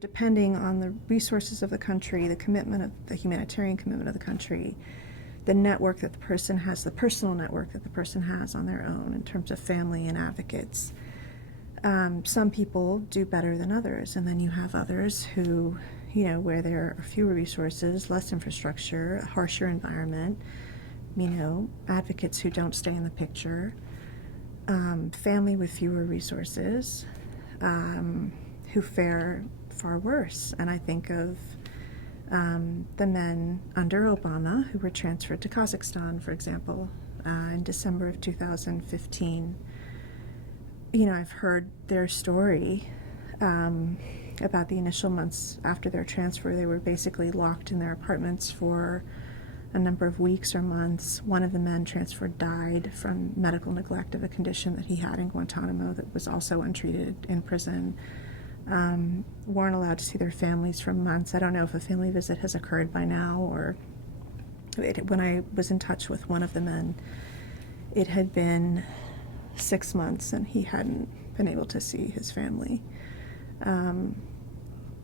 Depending on the resources of the country, the commitment of the humanitarian commitment of the country, the network that the person has, the personal network that the person has on their own in terms of family and advocates. Some people do better than others, and then you have others who, where there are fewer resources, less infrastructure, a harsher environment, advocates who don't stay in the picture, family with fewer resources, who fare far worse. And I think of the men under Obama who were transferred to Kazakhstan, for example, in December of 2015. I've heard their story about the initial months after their transfer. They were basically locked in their apartments for a number of weeks or months. One of the men transferred died from medical neglect of a condition that he had in Guantanamo that was also untreated in prison. Weren't allowed to see their families for months. I don't know if a family visit has occurred by now, or when I was in touch with one of the men, it had been 6 months and he hadn't been able to see his family.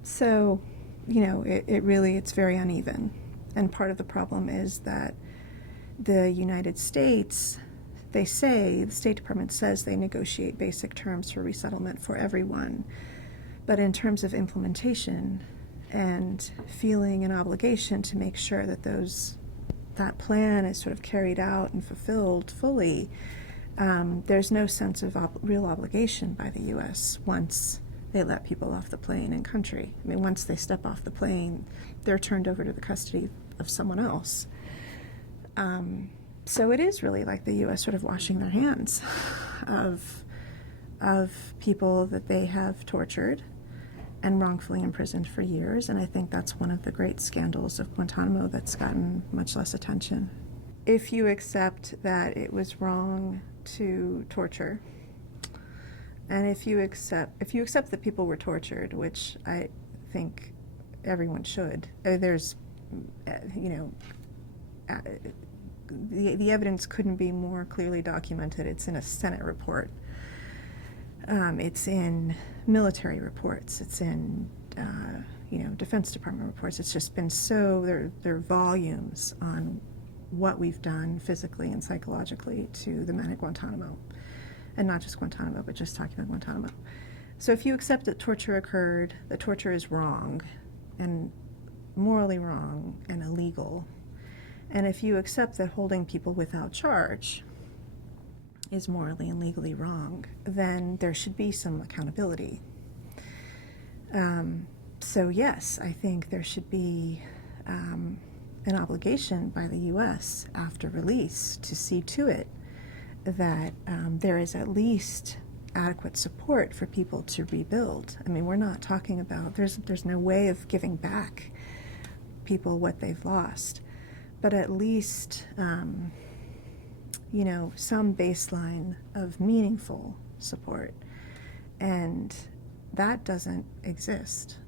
So, it's very uneven. And part of the problem is that the United States, the State Department says they negotiate basic terms for resettlement for everyone. But in terms of implementation and feeling an obligation to make sure that that plan is sort of carried out and fulfilled fully, there's no sense of real obligation by the U.S. once they let people off the plane in country. I mean, once they step off the plane, they're turned over to the custody of someone else. So it is really like the U.S. sort of washing their hands of people that they have tortured and wrongfully imprisoned for years. And I think that's one of the great scandals of Guantanamo that's gotten much less attention. If you accept that it was wrong to torture, and if you accept that people were tortured, which I think everyone should, there's, the evidence couldn't be more clearly documented. It's in a Senate report. It's in military reports. It's in, Defense Department reports. It's just been there are volumes on what we've done physically and psychologically to the men at Guantanamo. And not just Guantanamo, but just talking about Guantanamo. So if you accept that torture occurred, that torture is wrong and morally wrong and illegal, and if you accept that holding people without charge is morally and legally wrong, then there should be some accountability. So yes, I think there should be an obligation by the U.S. after release to see to it that there is at least adequate support for people to rebuild. I mean, we're not talking about, there's no way of giving back people what they've lost, but at least, some baseline of meaningful support. And that doesn't exist.